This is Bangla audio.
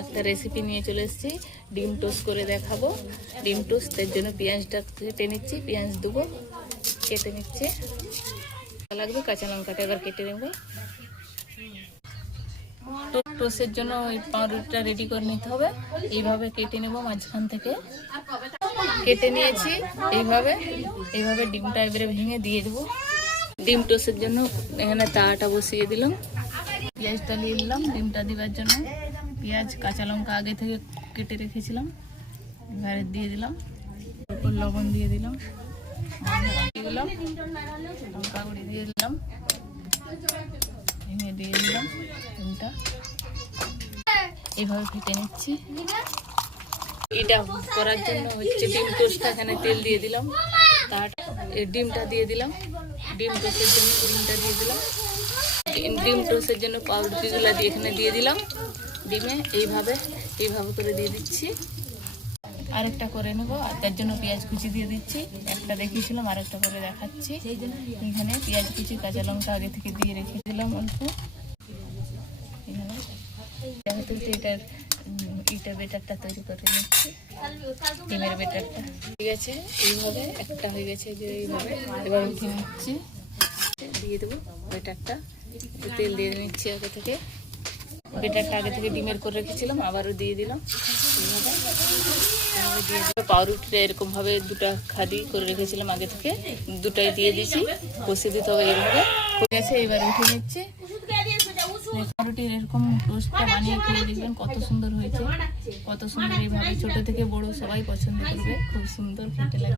একটা রেসিপি নিয়ে চলে এসেছি, ডিম টোস্ট করে দেখাবো। ডিম টোস্টের জন্য পেঁয়াজটা কেটে নিচ্ছি, পেঁয়াজ দেবো, কেটে নিচ্ছে লাগবে। কাঁচা লঙ্কাটা এবার কেটে নেব। টোস্টের জন্য ওই পাউরুটিটা রেডি করে নিতে হবে। এইভাবে কেটে নেব, মাঝখান থেকে কেটে নিয়েছি। এইভাবে ডিমটা এবারে ভেঙে দিয়ে দেবো। ডিম টোস্টের জন্য এখানে তাওয়াটা বসিয়ে দিলাম, পেঁয়াজটা নিয়ে নিলাম ডিমটা দেওয়ার জন্য। পেঁয়াজ কাঁচা লঙ্কা আগে থেকে কেটে রেখেছিলাম, এবারে দিয়ে দিলাম। তারপর লবণ দিয়ে দিলাম, লঙ্কা গুঁড়ি দিয়ে দিলাম, ভেঙে দিয়ে দিলাম ডিমটা। এইভাবে ফেটে নিচ্ছি। এটা করার জন্য হচ্ছে ডিম টোস্টটা এখানে তেল দিয়ে দিলাম, তার ডিমটা দিয়ে দিলাম। ডিম টোস্টের জন্য ডিমটা দিয়ে দিলাম। ডিম টোস্টের জন্য পাউরুটিগুলো দিয়ে এখানে দিয়ে দিলাম ডিমে। এইভাবে করে দিয়ে দিচ্ছি। আরেকটা করে নেব, আর তার জন্য পেঁয়াজ কুচি দিয়ে দিচ্ছি। একটা দেখিয়েছিলাম, আরেকটা করে দেখাচ্ছি। এখানে পেঁয়াজ কুচি কাঁচা লঙ্কা আগে থেকে দিয়ে রেখে দিলাম অল্প। এখানে এটা বেটারটা তৈরি করে নিচ্ছি, ডিমের বেটারটা। ঠিক আছে, এইভাবে একটা হয়ে গেছে যে এইভাবে। এবার উঠে নিচ্ছি, দিয়ে দেবো বেটারটা। তেল দিয়ে নিচ্ছি আগে থেকে। বেটারটা আগে থেকে ডিমের করে রেখেছিলাম, আবারও দিয়ে দিলাম। এইভাবে দিয়ে দিলাম। পাউরুটিটা এরকমভাবে দুটা খাদি করে রেখেছিলাম আগে থেকে, দুটাই দিয়ে দিয়েছি। কষে দিতে হবে এইভাবে। হয়ে গেছে, এবার উঠে নিচ্ছি। পাউরুটির এরকম টোস্টটা বানিয়ে খেয়ে দেখবেন কত সুন্দর হয়েছে, কত সুন্দর। এইভাবে ছোট থেকে বড় সবাই পছন্দ করবে, খুব সুন্দর খেতে লাগে।